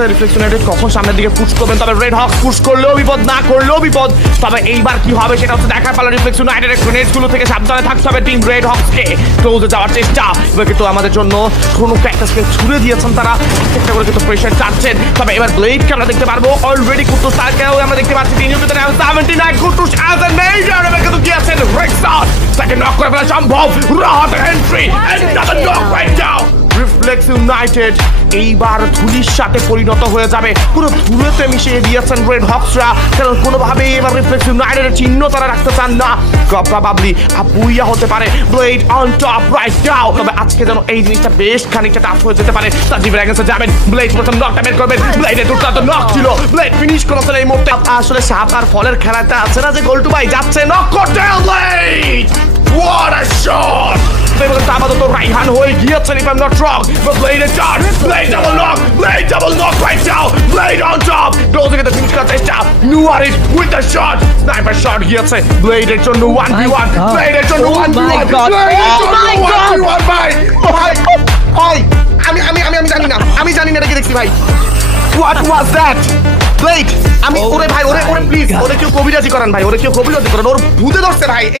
যাচ্ছে reflex United কখন সামনের দিকে পুশ করবেন, তবে রেড হক পুশ করলেও বিপদ, না করলেও বিপদ। তবে এইবার কি হবে সেটা হচ্ছে দেখার পালা। রিফ্লেক্স ইউনাইটেডের গ্রেনেডসগুলো থেকে সাবধানে থাকতে হবে টিম রেড হকসকে। ক্লোজে যাওয়ার চেষ্টা, এবার কিন্তু আমাদের জন্য কোনো ক্যাকটাসকে ছুড়ে দিয়েছেন তারা, একটা করে কিন্তু প্রেশার চাচ্ছেন। তবে এবার ব্লেডকে আমরা দেখতে পারবো, অলরেডি কুটুস তারকেও আমরা দেখতে পাচ্ছি 3 জন ভিতরে 79 কুটুস অ্যাজ এ মেজর, এবার কিন্তু গিয়েছেন রেক্সার, তাকে নক করে ফেলা সম্ভব। Rahat entry another knock right down। Reflex United এইবার ধুলির সাথে পরিণত হয়ে যাবে, পুরো ধুলোতে মিশিয়ে দিয়েছেন রেড হকসরা, কারণ কোনোভাবেই এবার রিফ্লেক্স ইউনাইটেডের চিহ্ন তারা রাখতে চান না। প্রবাবলি আবুইয়া হতে পারে blade on top right now. তবে আজকে যেন এই জিনিসটা বেশ খানিকটা টাফ হয়ে যেতে পারে। সাজিব রেগেন্সে যাবেন, ব্লেড প্রথম নকটা বের করবেন, ব্লেডের দুর্দান্ত নক ছিল, ব্লেড ফিনিশ করেছেন এই মুহূর্তে। আসলে সাপ আর ফলের খেলাটা আছে না যে গোল্টু ভাই যাচ্ছে নক করতে, ব্লেড what a shot! আপাতত রাইহান হয়ে গিয়েছেন if I'm not wrong, but Blade is shot, Blade double knock right now, Blade on top, closing at the finish করার চেষ্টা, Nuaris with the shot, sniper shot গিয়েছে, Blade এর জন্য 1v1, Blade এর জন্য 1v1, Blade এর জন্য 1v1 ভাই, আমি জানি না এটা কি দেখছি ভাই, what was that? Blade, ওরে ভাই ওরে প্লিজ, ওরে কেউ কবিরাজি করান ভাই, ওরে কেউ কবিরাজি করান, ওর ভূতে ধরছে ভাই।